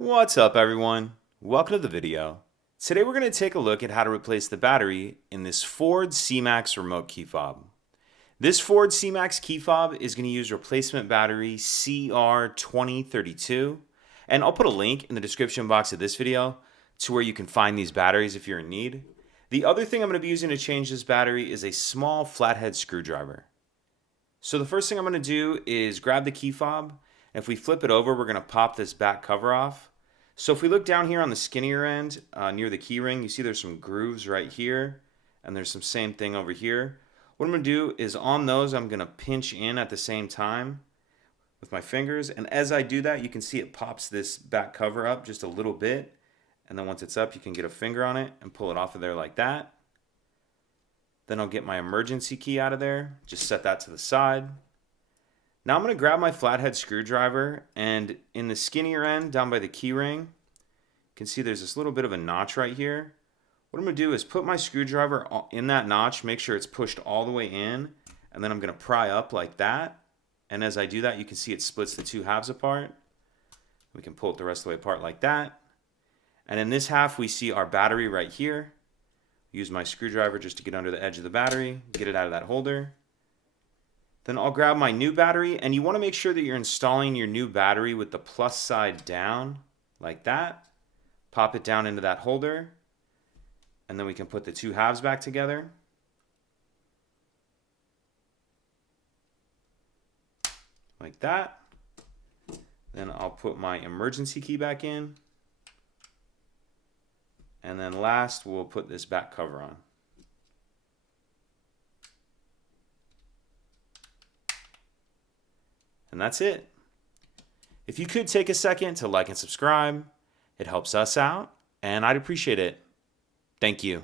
What's up everyone? Welcome to the video. Today we're going to take a look at how to replace the battery in this Ford Cmax remote key fob. This Ford Cmax key fob is going to use replacement battery CR2032, and I'll put a link in the description box of this video to where you can find these batteries if you're in need. The other thing I'm going to be using to change this battery is a small flathead screwdriver. So the first thing I'm going to do is grab the key fob, and if we flip it over, we're going to pop this back cover off. So if we look down here on the skinnier end near the key ring, you see there's some grooves right here, and there's some same thing over here. What I'm going to do is on those, I'm going to pinch in at the same time with my fingers, and as I do that, you can see it pops this back cover up just a little bit, and then once it's up, you can get a finger on it and pull it off of there like that. Then I'll get my emergency key out of there, just set that to the side. Now I'm going to grab my flathead screwdriver, and in the skinnier end down by the key ring, you can see there's this little bit of a notch right here. What I'm going to do is put my screwdriver in that notch, make sure it's pushed all the way in, and then I'm going to pry up like that. And as I do that, you can see it splits the two halves apart. We can pull it the rest of the way apart like that. And in this half, we see our battery right here. Use my screwdriver just to get under the edge of the battery, get it out of that holder. Then I'll grab my new battery, and you want to make sure that you're installing your new battery with the plus side down, like that. Pop it down into that holder, and then we can put the two halves back together. Like that. Then I'll put my emergency key back in. And then last, we'll put this back cover on. And that's it. If you could take a second to like and subscribe, it helps us out, and I'd appreciate it. Thank you.